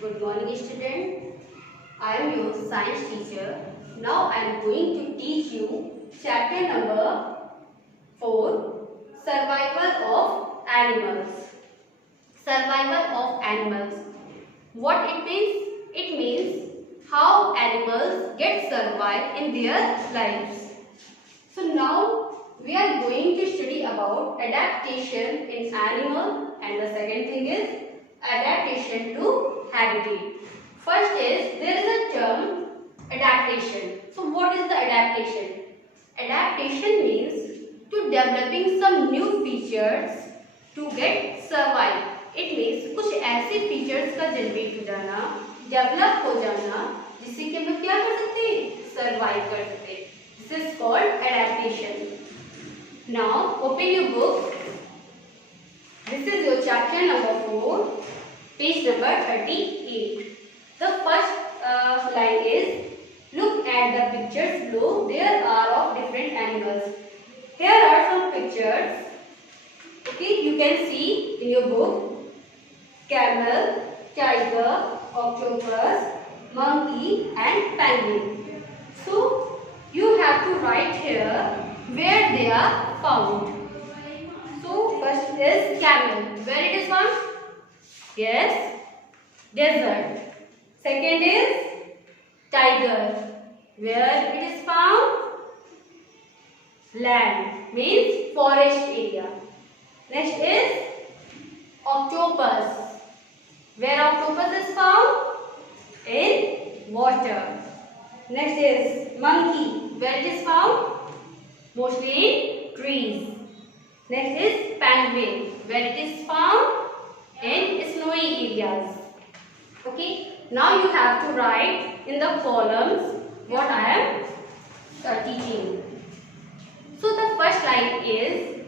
Good morning, student. I am your science teacher. Now I am going to teach you chapter number 4, Survival of Animals. Survival of animals. What it means? It means how animals get survive in their lives. So now we are going to study about adaptation in animal, and the second thing is adaptation to habitat. First is there is a term adaptation. So what is the adaptation? Adaptation means to developing some new features to get survive. It means कुछ ऐसे features का generate हो जाना, develop हो जाना, जिससे कि हम लोग क्या कर सकते हैं, सर्वाइव कर सकते हैं. This is called adaptation. Now open your book. This is your chapter number 4, page number 38. The first line is, look at the pictures below. There are of different animals. Here are some pictures. Okay, you can see in your book. Camel, tiger, octopus, monkey and penguin. So you have to write here where they are found. So first is camel. Where it is found? Yes, desert. Second is tiger. Where it is found? Land, means forest area. Next is octopus. Where octopus is found? In water. Next is monkey. Where it is found? Mostly in trees. Next is penguin. Where it is found? In snowy areas. Okay. Now you have to write in the columns what I am teaching. So the first line is,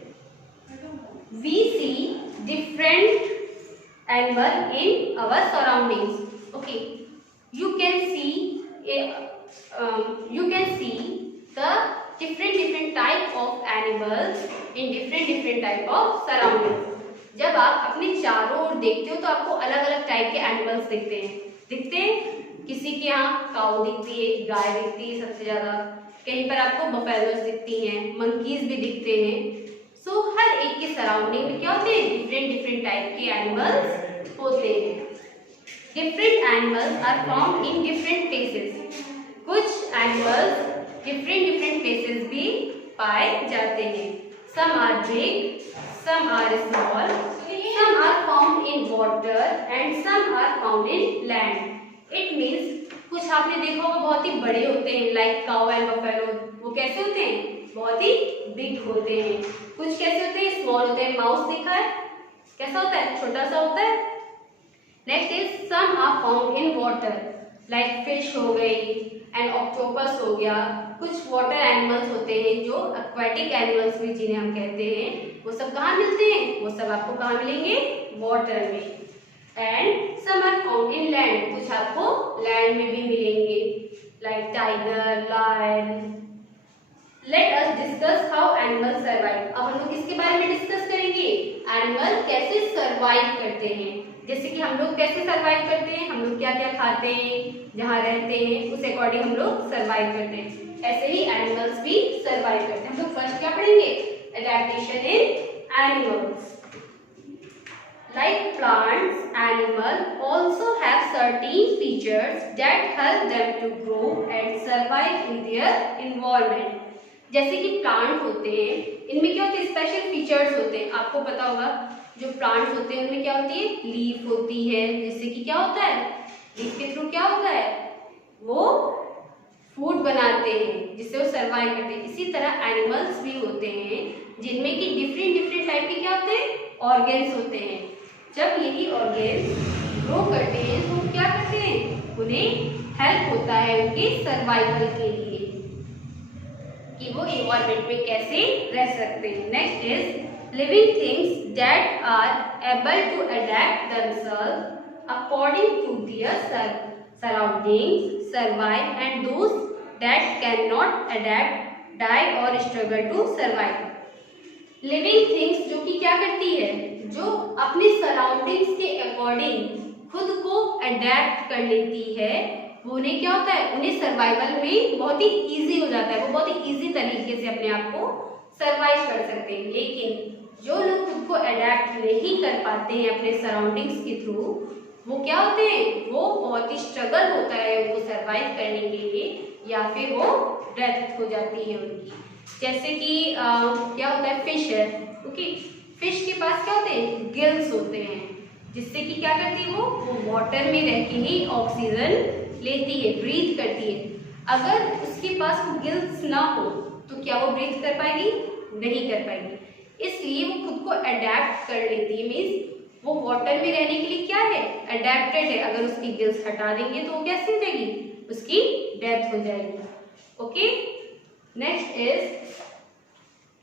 we see different animal in our surroundings. Okay, you can see the different type of animals in different type of surroundings. जब आप अपने चारों ओर देखते हो तो आपको अलग अलग टाइप के एनिमल्स दिखते हैं. किसी के यहाँ काऊ दिखती है, गाय दिखती है सबसे ज्यादा, कहीं पर आपको बफेलोस दिखती हैं, मंकीज भी दिखते हैं. सो हर एक के सराउंडिंग में क्या होते हैं, डिफरेंट टाइप के एनिमल्स होते हैं. Different animals are found in different places. कुछ एनिमल्स डिफरेंट प्लेसेस भी पाए जाते हैं. Some are big, some are small, some are found in water and some are found in land. It means कुछ आपने देखा होगा बहुत ही बड़े होते हैं, लाइक काऊ एंड बफेलो. वो कैसे होते हैं, बहुत ही बिग होते हैं. कुछ कैसे होते हैं, स्मॉल होते हैं. माउस देखा है कैसा होता है, छोटा सा होता है. Next is some are found in water, like fish हो गई एंड ऑक्टोपस हो गया. कुछ वाटर एनिमल्स होते हैं जो एक्वेटिक एनिमल्स भी जिन्हें हम कहते हैं, वो सब कहाँ मिलते हैं, वो सब आपको कहाँ मिलेंगे, वाटर में. And some are found in land, कुछ आपको लैंड में भी मिलेंगे, like tiger, lion. Let us discuss how animal survive. अब हम लोग इसके बारे में डिस्कस करेंगे, एनिमल कैसे सर्वाइव करते हैं. जैसे कि हम लोग कैसे सर्वाइव करते हैं, हम लोग क्या क्या खाते हैं, जहाँ रहते हैं उस अकॉर्डिंग हम लोग सर्वाइव करते हैं. ऐसे ही एनिमल्स भी सर्वाइव करते हैं. हम लोग फर्स्ट क्या पढ़ेंगे, adaptation in animals. Like plants, animals also have certain features that help them to grow and survive in their environment. जैसे कि प्लांट होते हैं, इनमें क्या होते हैं, स्पेशल फीचर्स होते हैं. आपको पता होगा जो प्लांट्स होते हैं उनमें क्या होती है, लीफ होती है, जिससे कि क्या होता है, लीफ के थ्रू क्या होता है, वो फूड बनाते हैं जिससे वो सर्वाइव करते हैं. इसी तरह एनिमल्स भी होते हैं जिनमें कि डिफरेंट टाइप के क्या होते हैं, ऑर्गेन्स होते हैं. जब यही ऑर्गेन्स ग्रो करते हैं तो क्या करते हैं, उन्हें हेल्प होता है उनके सर्वाइवल के लिए कि वो इन्वायरमेंट में कैसे रह सकते हैं. Next is living things that are able to adapt themselves according to their surroundings survive, and those that can not adapt die or struggle to survive. Living things जो कि क्या करती है, जो अपने सराउंडिंग्स के अकॉर्डिंग खुद को अडेप्ट कर लेती है, वो उन्हें क्या होता है, उन्हें सर्वाइवल में बहुत ही इजी हो जाता है, वो बहुत ही इजी तरीके से अपने आप को सर्वाइव कर सकते हैं। लेकिन जो लोग खुद को अडेप्ट नहीं कर पाते हैं अपने सराउंडिंग्स के थ्रू, वो क्या होते हैं, वो बहुत ही स्ट्रगल होता है उनको सर्वाइव करने के लिए, या फिर वो डेथ हो जाती है उनकी। जैसे कि क्या होता है, फिश है, ओके, फिश के पास क्या होते हैं, गिल्स होते हैं, जिससे कि क्या करती है, वो वाटर में रह के ही ऑक्सीजन लेती है, ब्रीथ करती है। अगर उसके पास वो गिल्स ना हो तो क्या वो ब्रीथ कर पाएगी, नहीं कर पाएगी। इसलिए वो खुद को अडेप्ट कर लेती है, मीन्स वो वाटर में रहने के लिए क्या है, अडेप्टेड है। अगर उसकी गिल्स हटा देंगे तो वो कैसे हो जाएगी, उसकी डेथ हो जाएगी। Okay, next is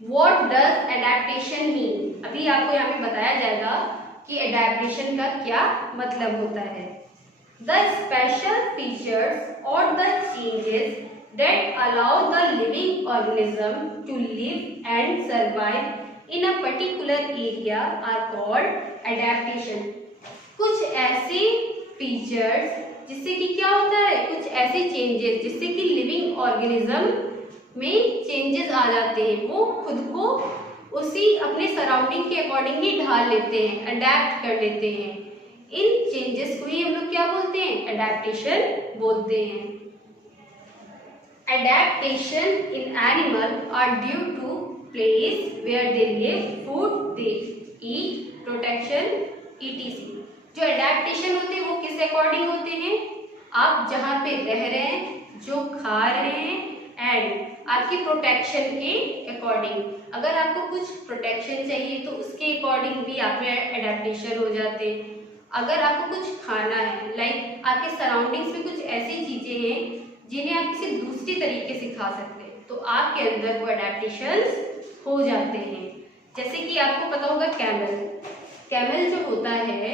what does adaptation mean. अभी आपको यहाँ पे बताया जाएगा कि एडेप्टेशन का क्या मतलब होता है। द स्पेशल फीचर्स और the changes that allow the living organism to live and survive in a particular area are called adaptation। कुछ ऐसे फीचर्स जिससे कि क्या होता है, कुछ ऐसे चेंजेस जिससे कि लिविंग ऑर्गेनिज्म में चेंजेस आ जाते हैं, वो खुद को उसी अपने सराउंडिंग के अकॉर्डिंग ही ढाल लेते हैं, अडेप्ट कर लेते हैं। इन चेंजेस को ही हम लोग क्या बोलते हैं, एडेप्टेशन बोलते हैं। Adaptation in animal are due to place where they live, food they eat, protection etc। जो adaptation होते हैं वो किस अकॉर्डिंग होते हैं, आप जहाँ पे रह रहे हैं, जो खा रहे हैं, एंड आपकी प्रोटेक्शन के अकॉर्डिंग। अगर आपको कुछ प्रोटेक्शन चाहिए तो उसके अकॉर्डिंग भी आप में एडेप्टेशन हो जाते हैं। अगर आपको कुछ खाना है, लाइक आपके सराउंडिंग्स में कुछ ऐसी चीजें हैं जिन्हें आप किसी दूसरी तरीके से खा सकते हैं, तो आपके अंदर वो एडेप्टेशंस हो जाते हैं। जैसे कि आपको पता होगा कैमल, कैमल जो होता है,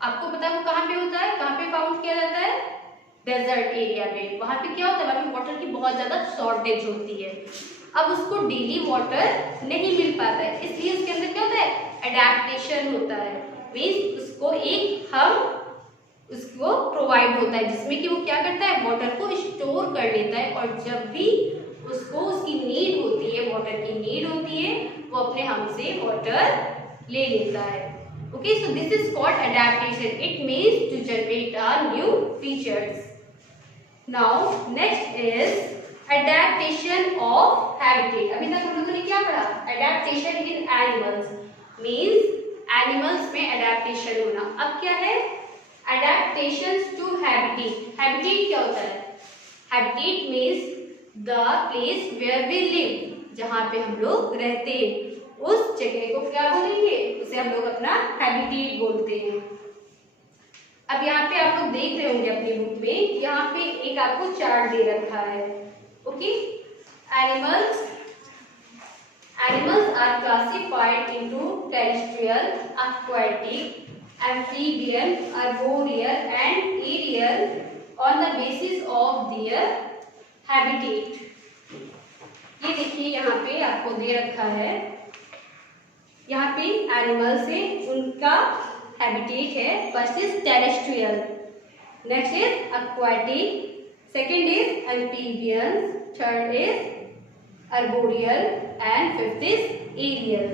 आपको पता है वो कहाँ पे होता है, कहाँ पे फाउंड किया जाता है, डेजर्ट एरिया में। वहाँ पे क्या होता है, वहाँ पे वाटर की बहुत ज़्यादा शॉर्टेज होती है। अब उसको डेली वाटर नहीं मिल पाता है, इसलिए उसके अंदर क्या होता है, एडेप्टेशन होता है। मीन्स उसको एक हम उसको प्रोवाइड होता है जिसमें कि वो क्या करता है, वाटर को स्टोर कर लेता है, और जब भी उसको उसकी नीड होती है, वाटर की नीड होती है, वो अपने हम से वाटर ले लेता है। Okay, so this is called adaptation. It means to generate a new features. Now next is adaptation of habitat. अभी तक हम लोगों ने क्या पढ़ा, adaptation in animals, means animals में एडेप्टेशन होना। अब क्या है, adaptations to habitat। habitat क्या होता है, habitat means the place where we live, जहाँ पे हम लोग रहते हैं, उस जगह को क्या बोलेंगे, उसे हम लोग अपना habitat बोलते हैं। अब यहाँ पे आप लोग देख रहे होंगे अपनी बुक में, यहाँ पे एक आपको चार्ट दे रखा है। Okay, animals are classified into terrestrial, aquatic, amphibian, arboreal and aerial on the basis of their habitat। ये देखिए यहाँ पे आपको दे रखा है, यहाँ पे एनिमल्स है, उनका हैबिटेट है। First is terrestrial, next is aquatic, second is amphibian, third is arboreal and fifth is aerial।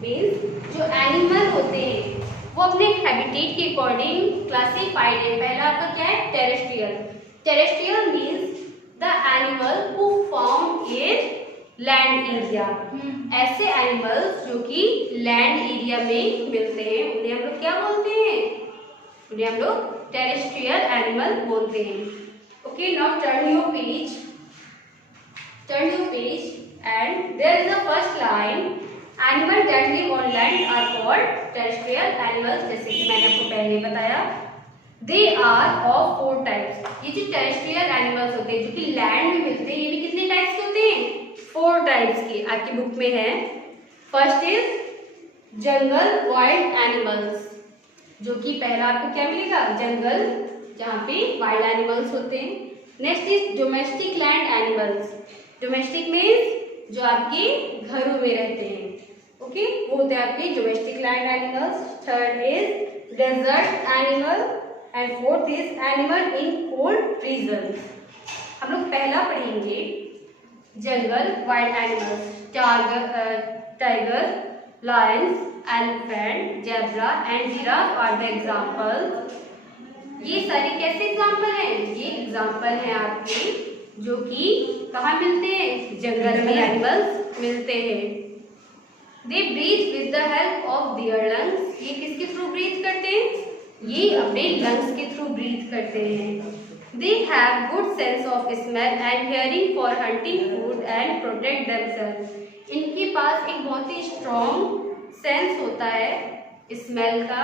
Means जो एनिमल होते हैं वो अपने हैबिटेट के अकॉर्डिंग क्लासिफाइड है। पहला आपका क्या है, terrestrial. Terrestrial means the animal who found in land area. ऐसे एनिमल्स जो कि लैंड एरिया में मिलते हैं उन्हें हम लोग क्या बोलते हैं, उन्हें हम लोग टेरेस्ट्रियल एनिमल बोलते हैं। Okay, now turn your page, turn your page and there is a first line, animal that live on land are called terrestrial animals। जैसे कि मैंने आपको पहले बताया, they are of 4 types। ये जो terrestrial animals होते हैं जो कि लैंड में मिलते हैं, ये भी कितने टाइप्स के होते हैं, 4 टाइप्स के। आपकी बुक में है, first is jungle wild animals, जो कि पहला आपको क्या मिलेगा, जंगल जहाँ पे वाइल्ड एनिमल्स होते हैं। Next is domestic land animals. Domestic means जो आपके घरों में रहते हैं, ओके, वो होते हैं आपके domestic land animals. Third is desert animal and fourth is animal in cold region. हम लोग पहला पढ़ेंगे जंगल wild animals, tiger, lions, elephant, zebra and giraffe are the example. ये सारे कैसे एग्जाम्पल हैं? ये एग्जाम्पल हैं आपके जो कि कहाँ मिलते हैं? जंगल में एनिमल्स मिलते हैं। They breathe with the help of their lungs. ये किसके थ्रू ब्रीथ करते हैं? ये अपने लंग्स के थ्रू ब्रीथ करते हैं। They have good sense of smell and hearing for hunting food and protect themselves. इनके पास एक बहुत ही स्ट्रॉन्ग सेंस होता है स्मेल का,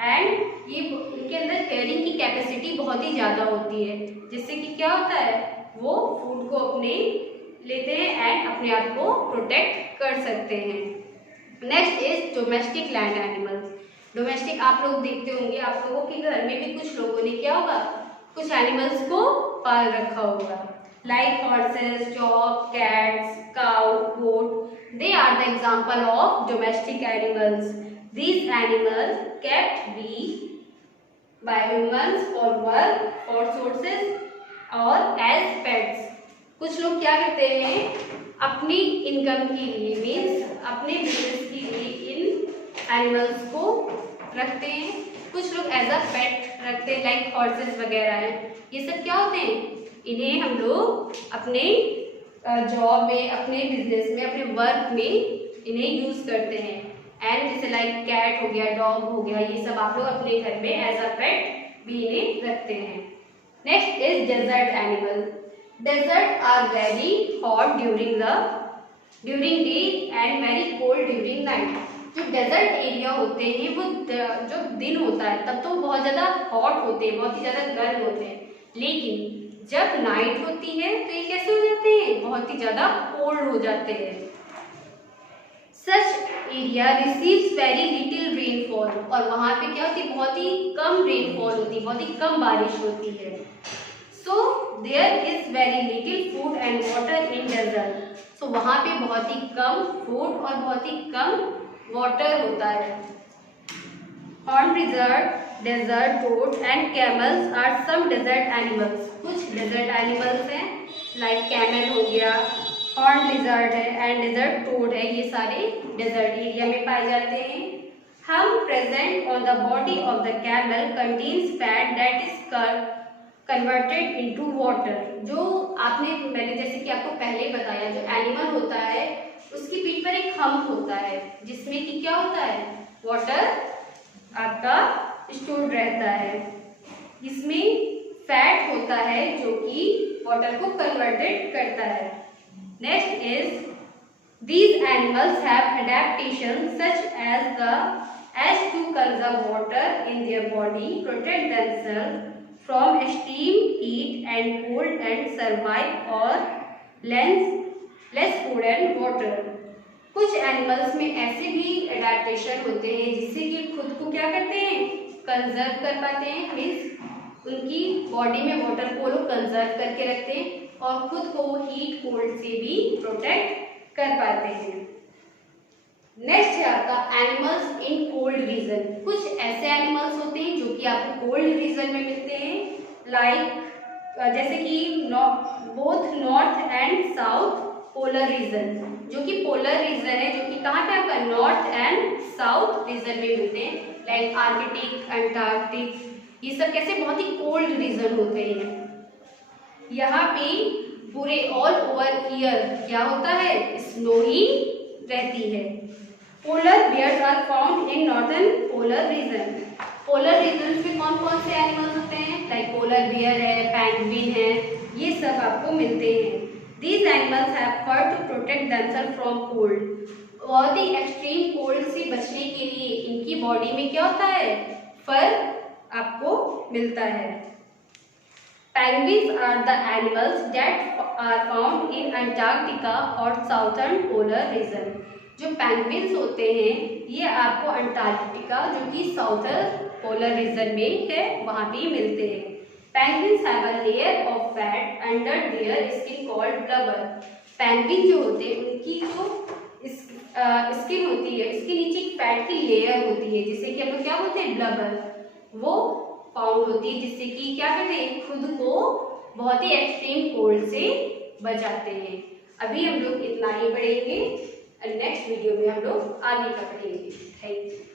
एंड ये इनके अंदर हियरिंग की कैपेसिटी बहुत ही ज़्यादा होती है, जिससे कि क्या होता है, वो फूड को अपने लेते हैं एंड अपने आप को प्रोटेक्ट कर सकते हैं। Next is domestic land animals. Domestic आप लोग देखते होंगे, आप लोगों के घर में भी कुछ लोगों ने क्या होगा, कुछ एनिमल्स को पाल रखा होगा, like horses, dog, cats, cow, goat. They are the example of domestic animals. These animals kept be by humans for work, for sources और एज पेट्स। कुछ लोग क्या करते हैं, अपनी इनकम के लिए, मीन्स अपने बिजनेस के लिए इन एनिमल्स को रखते हैं। कुछ लोग एज अ पेट रखते हैं, लाइक हॉर्सेस वगैरह हैं। ये सब क्या होते हैं, इन्हें हम लोग अपने जॉब में, अपने बिजनेस में, अपने वर्क में इन्हें यूज करते हैं। एंड जैसे लाइक कैट हो गया, डॉग हो गया, ये सब आप लोग अपने घर में एज अ पेट भी इन्हें रखते हैं। Next is desert animal. Desert are very hot during day and very cold during night. जो डेजर्ट एरिया होते हैं वो जो दिन होता है तब तो बहुत ज़्यादा हॉट होते हैं, बहुत ही ज़्यादा गर्म होते हैं, लेकिन जब नाइट होती है तो ये कैसे हो जाते हैं, बहुत ही ज़्यादा कोल्ड हो जाते हैं। Such area receives very little rainfall. और वहाँ पे क्या होती है, बहुत ही कम रेनफॉल होती है, बहुत ही कम बारिश होती है। So there is very little food and water in desert. So वहाँ पे बहुत ही कम फूड और बहुत ही कम वाटर होता है। Horn lizard, desert goat and camels are some desert animals। कुछ डेजर्ट एनिमल्स हैं, लाइक कैमल हो गया, हॉर्न lizard है एंड डेजर्ट टोड है, ये सारे डेजर्ट एरिया में पाए जाते हैं। हम present on the body of the camel contains fat that is converted into water. जो मैंने जैसे कि आपको पहले बताया, जो एनिमल होता है उसकी पीठ पर एक हम्प होता है जिसमें कि क्या होता है, वाटर आपका स्टोर रहता है। इसमें फैट होता है जो कि वाटर को कन्वर्टेड करता है। Next is these animals have adaptations such as to conserve water in their body, protect themselves from extreme heat and cold, and survive on less food and water। कुछ animals में ऐसे भी adaptation होते हैं जिससे कि खुद को क्या करते हैं, कंजर्व कर पाते हैं, मीन्स उनकी बॉडी में वाटर को लोग कंजर्व करके रखते हैं और खुद को हीट कोल्ड से भी प्रोटेक्ट कर पाते हैं। नेक्स्ट है आपका एनिमल्स इन कोल्ड रीजन। कुछ ऐसे एनिमल्स होते हैं जो कि आपको कोल्ड रीजन में मिलते हैं, लाइक जैसे कि both north and south polar region. जो कि पोलर रीजन है, जो कि कहाँ पे आपका नॉर्थ एंड साउथ रीजन में मिलते हैं, लाइक आर्कटिक, अंटार्कटिक। ये सब कैसे बहुत ही कोल्ड रीजन होते हैं। यहाँ पे पूरे ऑल ओवर ईयर क्या होता है, स्नो ही रहती है। Polar bears are found in northern polar region. Polar region में कौन कौन से एनिमल्स होते हैं, लाइक पोलर बियर है, पेंगुइन है, ये सब आपको मिलते हैं। These animals have fur to protect themselves from cold। बहुत ही एक्सट्रीम कोल्ड से बचने के लिए इनकी बॉडी में क्या होता है, फर आपको मिलता है। Penguins are the animals that are found in Antarctica और Southern Polar region। जो पेंगुइन्स होते हैं ये आपको अंटार्कटिका, जो कि साउथर्न पोलर रीजन में है, वहाँ पे मिलते हैं। Penguins have a layer of fat under their skin called blubber। Penguin जो होते हैं उनकी जो स्किन होती है, इसके नीचे एक फैट की लेयर होती है जिसे कि हम लोग क्या बोलते हैं, ब्लबर। वो फाउंड होती है, जिससे कि क्या करते हैं, खुद को बहुत ही एक्सट्रीम कोल्ड से बचाते हैं। अभी हम लोग इतना ही पढ़ेंगे और नेक्स्ट वीडियो में हम लोग आगे का पढ़ेंगे। Thank you.